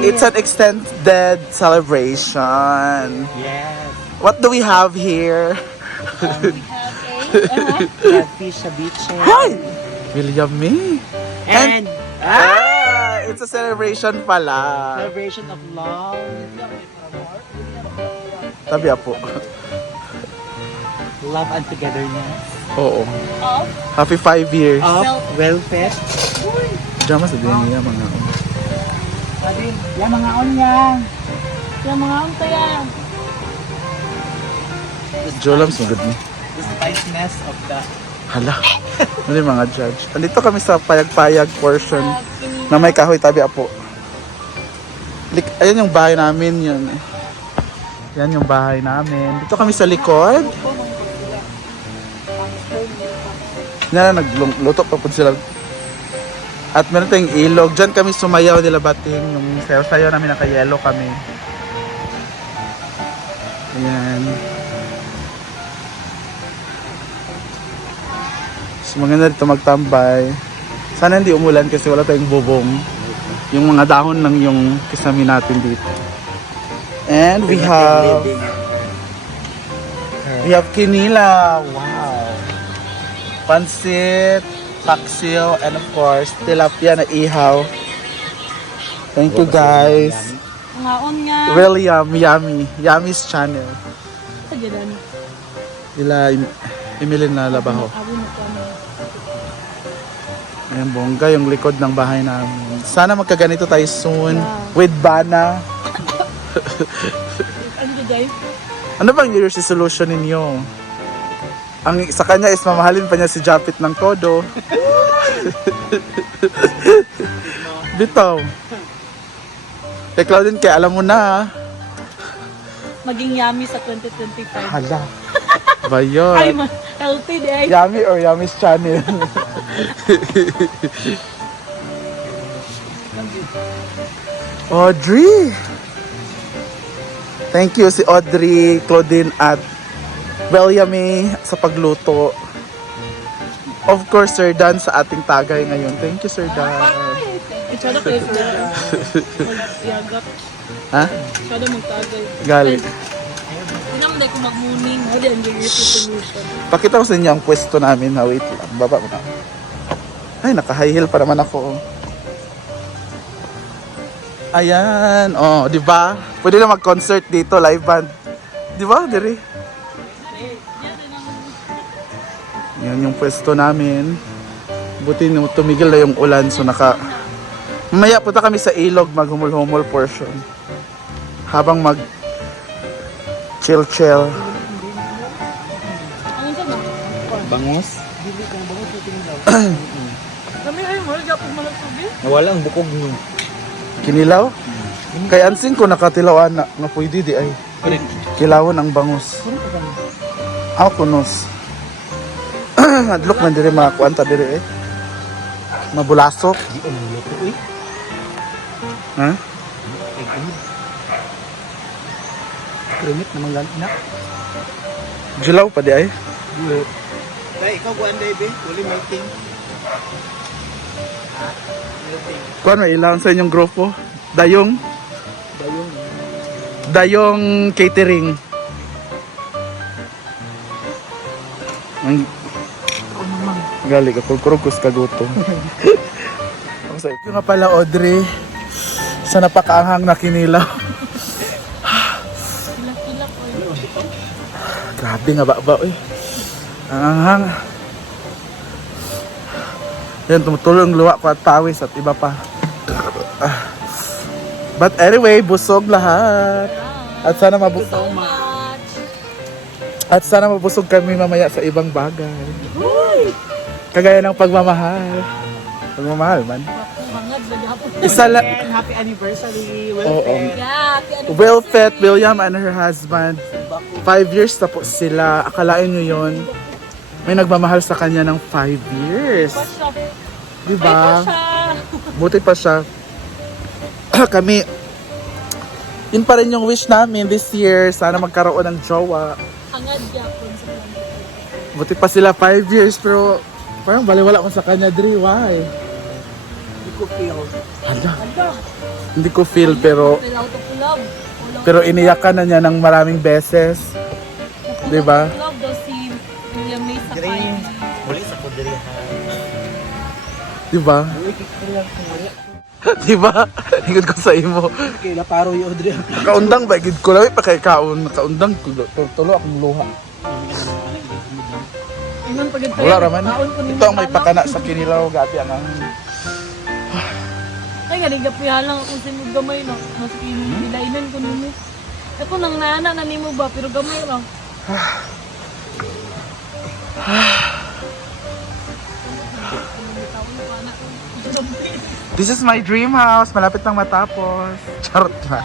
It's an extended celebration. Yes. What do we have here? Catfish ceviche. Hi! William May. And It's a celebration pala. celebration of love. Tabi po. Love and togetherness. Oo. Happy 5 years. Of well-fed. Diyan sa din niya mga. Sabi, yan mga on yan. Yan mga on to yan. Jolam sugod ni. The spiciness of the... Hala. Ano yung mga judge? Andito kami sa payag-payag portion na may kahoy tabi po. Ayan yung bahay namin yun. Yan yung bahay namin. Dito kami sa likod. Yan na nagluto pa po sila. At meron tayong ilog. Diyan kami sumayaw nila bating. Yung sayaw-sayaw namin naka-yellow kami. Ayan. So maganda dito magtambay. Sana hindi umulan kasi wala tayong bubong. Yung mga dahon lang yung kasami natin dito. And we have kinila. Wow. Pansit, paksiw, and of course, tilapia na ihaw. Thank you guys. Mga on nga. Really yummy. Yummy's channel. Sajadan. Ila Emilin na labaho. Abo mo ko ano. Ayan, bongga yung likod ng bahay namin. Sana magkaganito tayo soon with Bana. Ano ba guys? Ano bang New Year's resolution ninyo? Ang sa kanya is mamahalin pa niya si Japit ng todo. Bitaw. Kay Claudine, kaya alam mo na. Maging yummy sa 2025. Hala. Ay, Bayon. healthy day. Yummy or Yummy's channel? Audrey! Thank you si Audrey, Claudine at Williamie sa pagluto. Of course, Sir Dan sa ating tagay ngayon. Thank you, Sir Dan. Itsada kayo sila. Yagat. Ha? Itsada magtagay. Gali. Hindi naman dahil kung mag-mooning. Hindi ang New Year's resolution. Pakita ko sa inyo ang pwesto namin. Ha, wait lang. Baba mo na. Ay, naka-high heel pa naman ako. Ayan. Oh, di ba? Pwede na mag-concert dito, live band. Di ba, Diri? Yan yung pwesto namin. Buti tumigil na yung ulan, so mamaya punta kami sa ilog, maghumul-humul portion. Habang chill. Ano siya ba? Bangus. Kami ay mo, gapag malagsubi. Nawala ang bukog nyo. Kinilaw? Kay Ansing ko nakatilawan na pwede di ay. Kilawon ang bangus. Kunos. Adlok man diri mga kuanta diri eh. Mabulasok. Di ang luto eh. Ha? Krimit naman lang na. Julaw pa di ay. Tay, ikaw buwan day be. Uli melting. Kuan may ilang sa inyong grupo? Dayong catering. Ang gali ka kulkurugos kagutom. Ako sa ito nga pala Audrey sa napakaanghang na kinilaw. Kila ko. Grabe nga ba eh. Ang anghang. Yan, tumutuloy ang luwa ko at pawis at iba pa. But anyway, busog lahat. At sana So much. mabusog kami mamaya sa ibang bagay. Kagaya ng pagmamahal. Pagmamahal man. Hangad ba gapon? Isa lang. And happy anniversary. Oo. Yeah. Wilfet, William and her husband. 5 years na po sila. Akalain nyo yun. May nagmamahal sa kanya ng 5 years. Diba? Buti pa siya. Kami, yun pa rin yung wish namin this year. Sana magkaroon ng jowa. Hangad gapon sa kanila. Buti pa sila 5 years pero parang baliwala ko sa kanya, Dri. Why? Hindi ko feel. Hala, Ando. hindi ko feel pero Feel out of love. iniyakan na niya ng maraming beses. Diba? Love daw si William May sa Green. kanya. Muli sa kudrihan. Di ba? Uy, kikriyan ko muli. Di ba? Ingod ko sa imo. Kaya paro yung Audrey. Kaundang ba? Gid ko lang pa kay kaon. Kaundang ko. Tulo akong luha. Ingon pagod Wala raman. Taon ko ni Ito ang may pakana sa kinilaw. Gabi ang ang... Ay, galing lang akong sinug gamay na. Mas kinilainan ko nimo. Ako nang nana na nimo ba, pero gamay lang. This is my dream house. Malapit nang matapos. Charot na.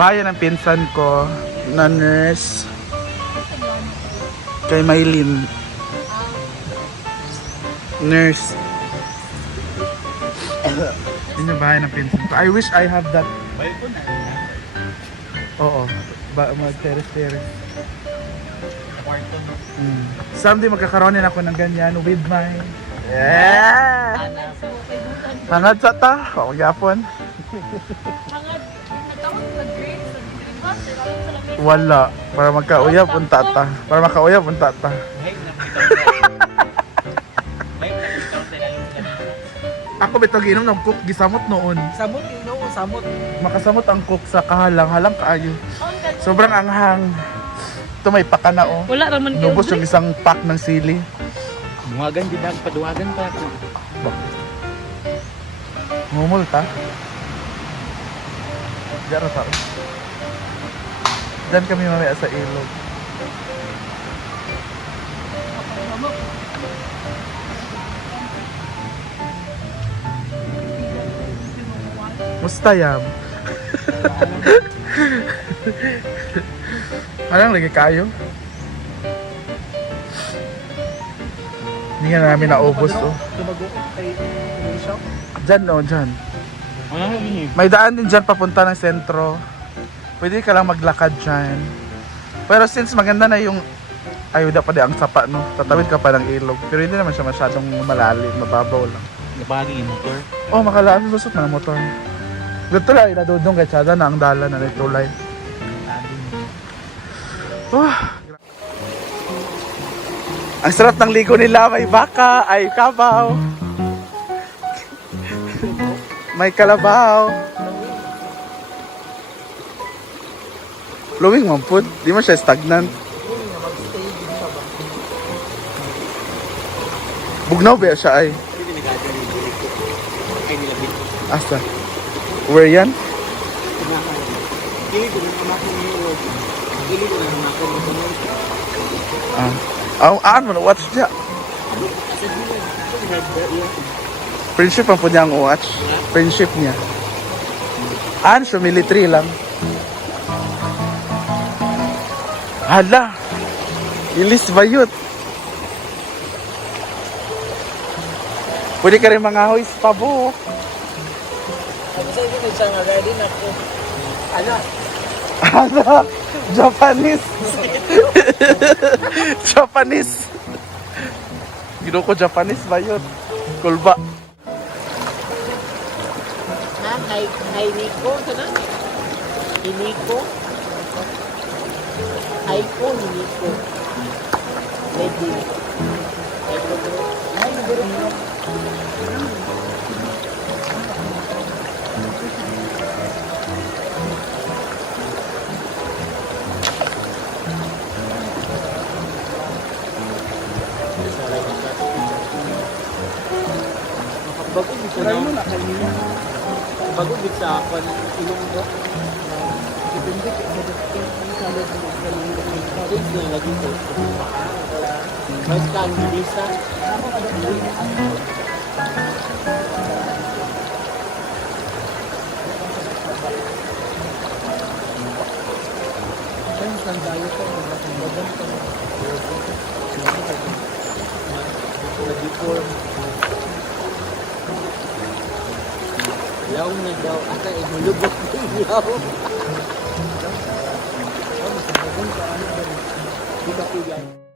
Bayan ng pinsan ko na nurse. Kay Maylin. Nurse. Yun yung bahay ng pinsan ko. I wish I have that. Oo. Mag-terrace-terrace. Someday magkakaroon din ako ng ganyan with my... Yeah! Hangad sa kaibutan. Hangad sa ta. O, yapon. Hangad. Nagtawag mag-grade sa green house. Lalo sa lamig. Wala. Para magkauyab ang tata. Para makauyab ang tata. Ako bitaw giinom ng cook gisamot noon. Samot yun, no? Samot. Makasamot ang cook sa kahalang, halang kaayo. Sobrang anghang. Ito may pakana oh. Wala raman kayo. Nubos yung isang pack ng sili. Duwagan din ang paduwagan pa. Mumulta. Diyan tao. Diyan kami mamaya sa ilog. Musta yam? Anong lagi kayo? Hindi nga namin naubos oh. Tumago kay shop. Diyan oh, diyan. Wala nga yun. May daan din dyan papunta ng sentro. Pwede ka lang maglakad dyan. Pero since maganda na yung ayuda pa di ang sapa no, tatawid ka pa ng ilog. Pero hindi naman siya masyadong malalim, mababaw lang. Nabagi yung motor. Oh, makalaan lusot na ng motor. Dito lang, inadudong kay Chada na ang dala na nitulay. Oh. Ang sarap ng ligo nila, may baka, ay kabaw. May kalabaw. Flowing man po, di mo siya stagnant. Bugnaw ba siya ay? Ay nilabit. Asa? Where yan? Kili ko na naman yung Kili ko na naman Ano mo watch niya? Friendship ang po niya ang watch. Friendship niya. Ano siya, military lang. Hala! Ilis bayot. Pwede ka rin mangahoy sa pabo. Saan ko siya nga ready na ako. Ano? Ano? Japanese. Japanese. Gino ko Japanese ba yun? Kulba. Na, hi Nico. Sana? Nico? iPhone Nico. Ready. Bago dito na. Bago dito sa ako ilong ko. Depende kung salad mo sa ilong ko. Dito na lagi ko. Mas kan bisa. Kan sandayo ko magbagan ko. Lagi ko. Yaw na daw. Aka inulubok ko yaw. Hindi ka